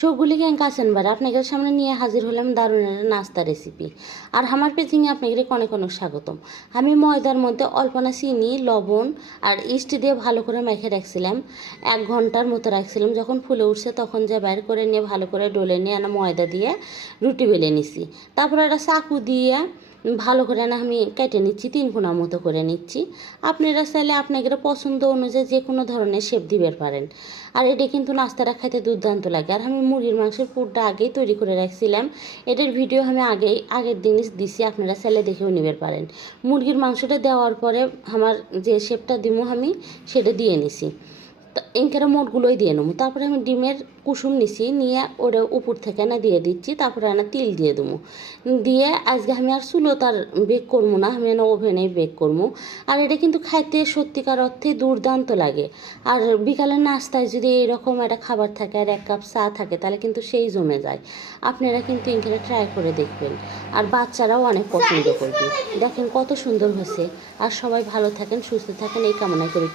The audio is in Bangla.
সবগুলি ক্যাং কাছেনবার আপনাদের সামনে নিয়ে হাজির হলাম দারুণ একটা নাস্তা রেসিপি। আর আমার পেজিংয়ে আপনাদের অনেক অনেক স্বাগতম। আমি ময়দার মধ্যে অল্পনা চিনি, লবণ আর ইস্ট দিয়ে ভালো করে মেখে রাখছিলাম। 1 ঘন্টার মতো রাখছিলাম। যখন ফুলে উঠছে তখন যা বের করে নিয়ে ভালো করে ডলে নিয়ে ময়দা দিয়ে রুটি বেলে নিছি। তারপর একটা চাকু দিয়ে ভালো করে আমি কেটে নিচ্ছি, 3 কোণার মতো করে নিচ্ছি। আপনারা চাইলে আপনাদের পছন্দ অনুযায়ী যে কোনো ধরনের শেপ দিতে পারেন। আর এটা কিন্তু নাস্তাটা খাইতে দুর্দান্ত লাগে। আর আমি মুরগির মাংসের পুরটা আগেই তৈরি করে রাখছিলাম। এটার ভিডিও আমি আগের দিন দিছি, আপনারা চাইলে দেখেও নিতে পারেন। মুরগির মাংসটা দেওয়ার পরে আমার যে শেপটা দিমু আমি সেটা দিয়ে নিছি। এনকারা মোটগুলোই দিয়ে নেবো। তারপরে আমি ডিমের কুসুম নিছি, নিয়ে ওটা উপর থেকে দিয়ে দিচ্ছি। তারপরে তিল দিয়ে দেবো, দিয়ে আজকে আমি আর চুলো তার বেক করবো না, আমি ওভেনেই বেক করবো। আর এটা কিন্তু খাইতে সত্যিকার অর্থে দুর্দান্ত লাগে। আর বিকালের নাস্তায় যদি এরকম একটা খাবার থাকে আর 1 কাপ চা থাকে তাহলে কিন্তু সেই জমে যায়। আপনারা কিন্তু এখানে ট্রাই করে দেখবেন, আর বাচ্চারাও অনেক পছন্দ করবে। দেখেন কত সুন্দর হয়েছে। আর সবাই ভালো থাকেন, সুস্থ থাকেন এই কামনা করি।